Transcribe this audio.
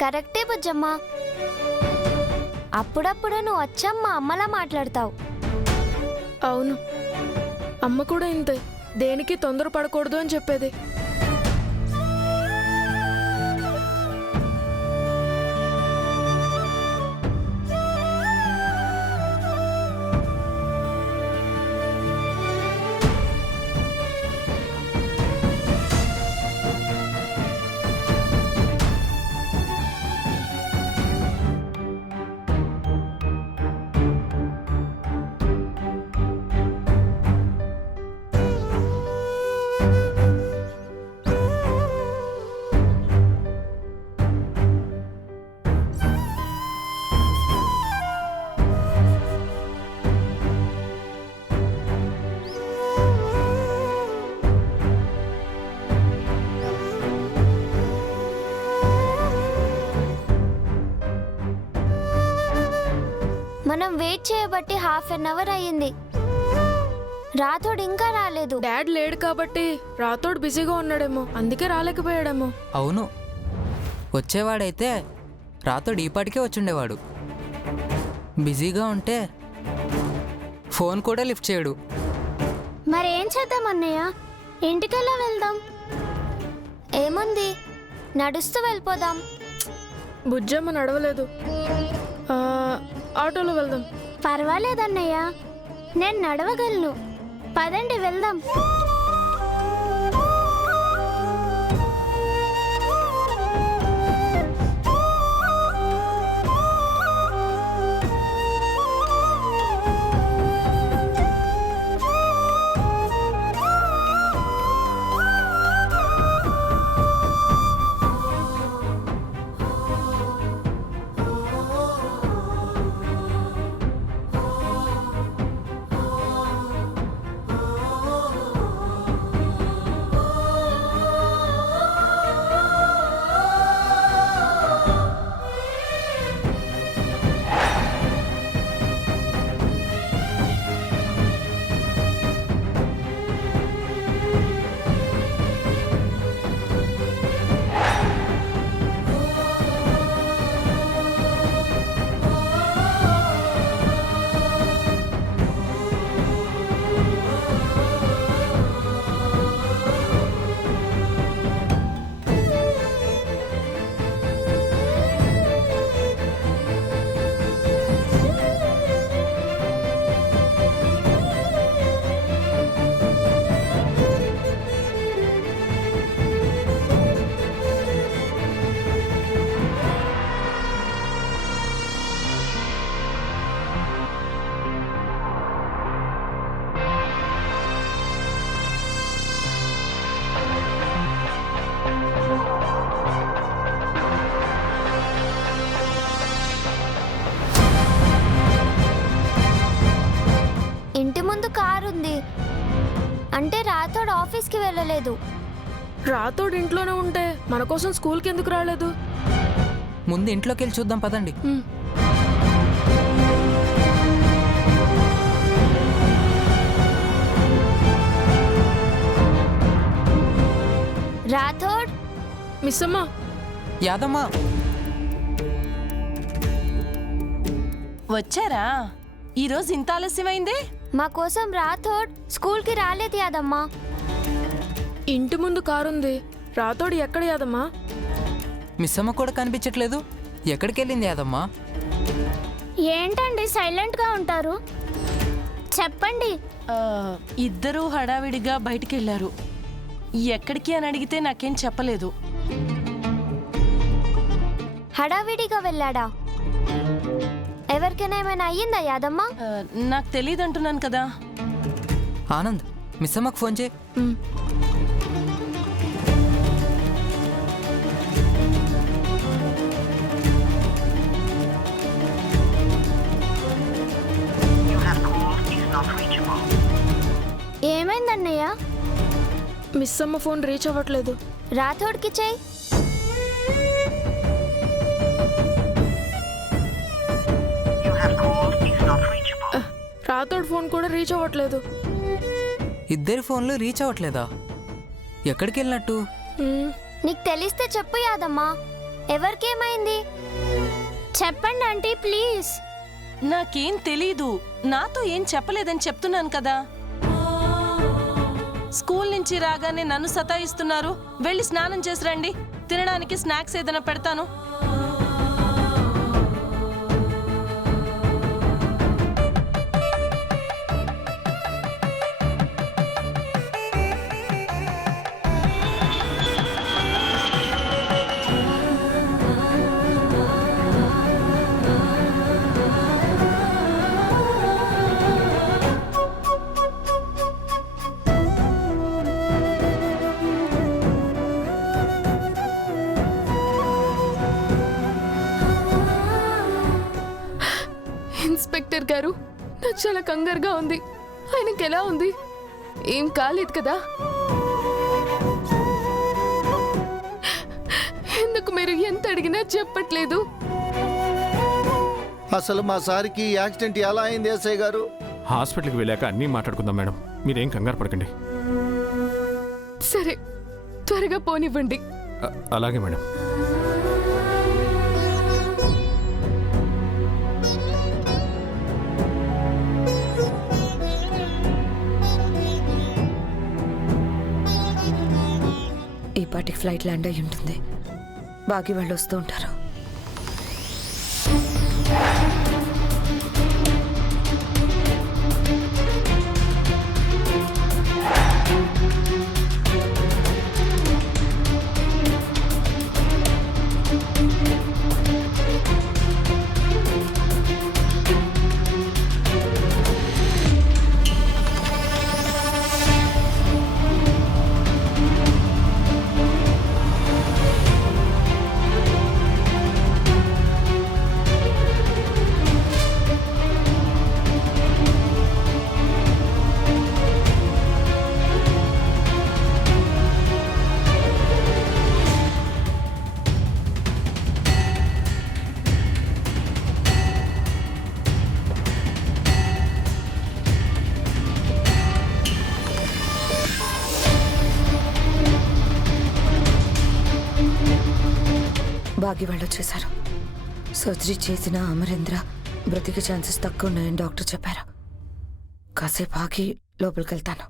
కరెక్టే బుజ్జమ్మ. అప్పుడప్పుడు నువ్వు వచ్చాం మా అమ్మలా మాట్లాడతావు. అవును, అమ్మ కూడా ఇంతే, దేనికి తొందర పడకూడదు అని చెప్పేది. మనం వెయిట్ చేయబట్టి హాఫ్ అన్ అవర్ అయ్యింది. రాథోడ్ ఇంకా రాలేదు. డాడ్ లేడు కాబట్టి రాథోడ్ బిజీగా ఉన్నాడేమో, అందుకే రాలేకపోయాడేమో. అవును, వచ్చేవాడైతే రాథోడ్ ఈపాటికే వచ్చుండేవాడు. బిజీగా ఉంటే ఫోన్ కూడా లిఫ్ట్ చేయడు. మరేం చేద్దాం అన్నయ్య? ఇంటికెలా వెళ్దాం? ఏముంది, నడుస్తూ వెళ్ళిపోదాం. బుజ్జమ్మ నడవలేదు, ఆటోలో వెళ్దాం. పర్వాలేదన్నయ్య, నేను నడవగలను. పదండి వెళ్దాం. ఇంటి ముందు కారు ఉంది అంటే రాథోడ్ ఆఫీస్కి వెళ్ళలేదు. రాథోడ్ ఇంట్లోనే ఉంటే మన కోసం స్కూల్కి ఎందుకు రాలేదు? ముందు ఇంట్లోకి వెళ్ళి చూద్దాం పదండి. రాథోడ్, మిస్ అమ్మా. యాదమ్మా వచ్చారా? ఈరోజు ఇంత ఆలస్యమైంది? మా కోసం రాథోడ్ స్కూల్కి రాలేదు యాదమ్మా. ఇంటి ముందు కారుంది, రాథోడ్ ఎక్కడ యాదమ్మా? మిస్ అమ్మ కూడా కనిపించట్లేదు. ఎక్కడికి వెళ్ళింది యాదమ్మా? ఏంటండి సైలెంట్గా ఉంటారు? చెప్పండి. ఇద్దరూ హడావిడిగా బయటికెళ్లారు. ఎక్కడికి అని అడిగితే నాకేం చెప్పలేదు. హడావిడిగా వెళ్ళాడా? ఎవరికైనా ఏమైనా అయ్యిందా యాదమ్మా? నాకు తెలియదు అంటున్నాను కదా. ఆనంద్, మిస్ అమ్మకు ఫోన్ చేయి. ఏమైందన్నయ్య? మిస్ అమ్మ ఫోన్ రీచ్ అవ్వట్లేదు. రాథోడ్కి చెయ్యి. రాథోడ్ ఫోన్ కూడా రీచ్ అవ్వట్లేదు. ఇద్దరి ఫోన్లు రీచ్ అవ్వట్లేదా? ఎక్కడికి వెళ్ళినట్టు? నీకు తెలిస్తే చెప్పు యాదమ్మా. ఎవరికేమైంది చెప్పండి ఆంటీ ప్లీజ్. నాకేం తెలీదు. నాతో ఏం చెప్పలేదని చెప్తున్నాను కదా. స్కూల్ నుంచి రాగానే నన్ను సతాయిస్తున్నారు. వెళ్ళి స్నానం చేసి రండి. తినడానికి స్నాక్స్ ఏదైనా పెడతాను. ఇన్స్పెక్టర్ గారు, నాకు చాలా కంగారుగా ఉంది. ఆయనకి ఎలా ఉంది? ఏం కాలేదు కదా? ఎందుకు మీరు ఎంత అడిగినా చెప్పట్లేదు? అసలు మా సార్కి యాక్సిడెంట్ ఎలా అయింది ఎస్ఐ గారు? హాస్పిటల్కి వెళ్ళాక అన్నీ మాట్లాడుకుందాం మేడం, మీరేం కంగారు పడకండి. సరే, త్వరగా పోనివ్వండి. అలాగే మేడం. ఈ పాటికి ఫ్లైట్ ల్యాండ్ అయి ఉంటుంది. బాకీ వాళ్ళు వస్తూ ఉంటారు. బాకీ వాళ్ళు వచ్చేశారు. సర్జరీ చేసిన అమరేంద్ర బ్రతికే ఛాన్సెస్ తక్కువ ఉన్నాయని డాక్టర్ చెప్పారు. కాసేపు ఆగి లోపలికి వెళ్తాను.